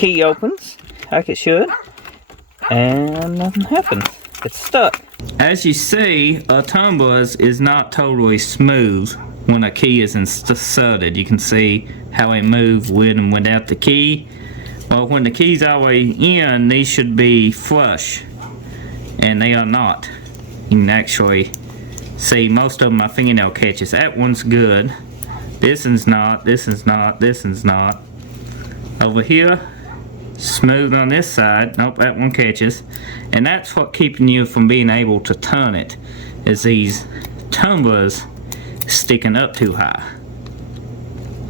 key opens like it should, and nothing happens. It's stuck. As you see, a tumbler is not totally smooth when a key is inserted. You can see how it moves with and without the key. Well, when the key's all the way in, these should be flush, and they are not. You can actually see most of them my fingernail catches. That one's good. This one's not, this one's not, this one's not. Over here, smooth on this side. Nope, that one catches. And that's what keeping you from being able to turn it, is these tumblers sticking up too high.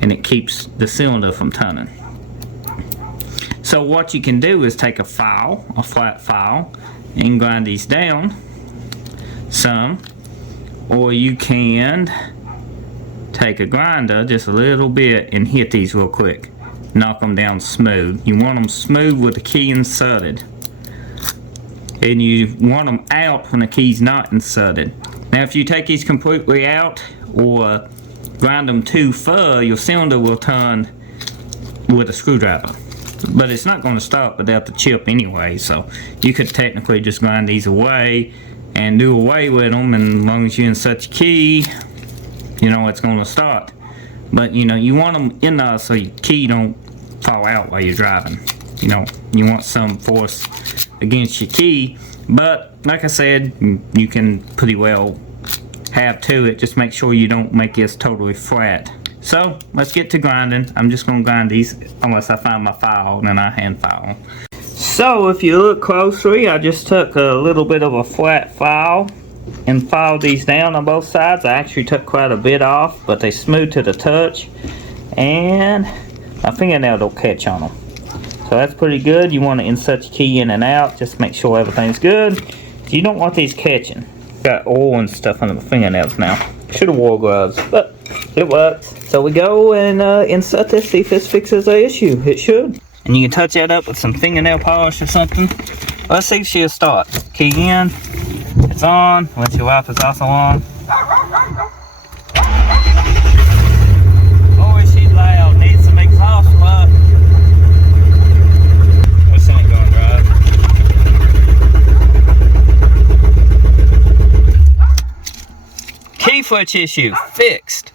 And it keeps the cylinder from turning. So what you can do is take a file, a flat file, and grind these down some. Or you can take a grinder just a little bit and hit these real quick. Knock them down smooth. You want them smooth with the key inserted. And you want them out when the key's not inserted. Now if you take these completely out or grind them too far, your cylinder will turn with a screwdriver. But it's not going to stop without the chip anyway, so you could technically just grind these away and do away with them, and as long as you insert your key, you know it's going to start. But you know, you want them in there so your key don't fall out while you're driving. You know, you want some force against your key, but like I said, you can pretty well have to it. Just make sure you don't make this totally flat. So let's get to grinding. I'm just going to grind these unless I find my file, and then I hand file them. So if you look closely, I just took a little bit of a flat file and filed these down on both sides. I actually took quite a bit off, but they smooth to the touch, and my fingernail don't catch on them. So that's pretty good. You want to insert your key in and out, just make sure everything's good. You don't want these catching. Got oil and stuff under the fingernails now. Should have wore gloves, but it works. So we go and insert this, see if this fixes the issue. It should. And you can touch that up with some fingernail polish or something. Let's see if she'll start. Key in. It's on. Windshield wiper is also on. Boy, she's loud. Needs some exhaust luck. This ain't going right. Key switch issue fixed.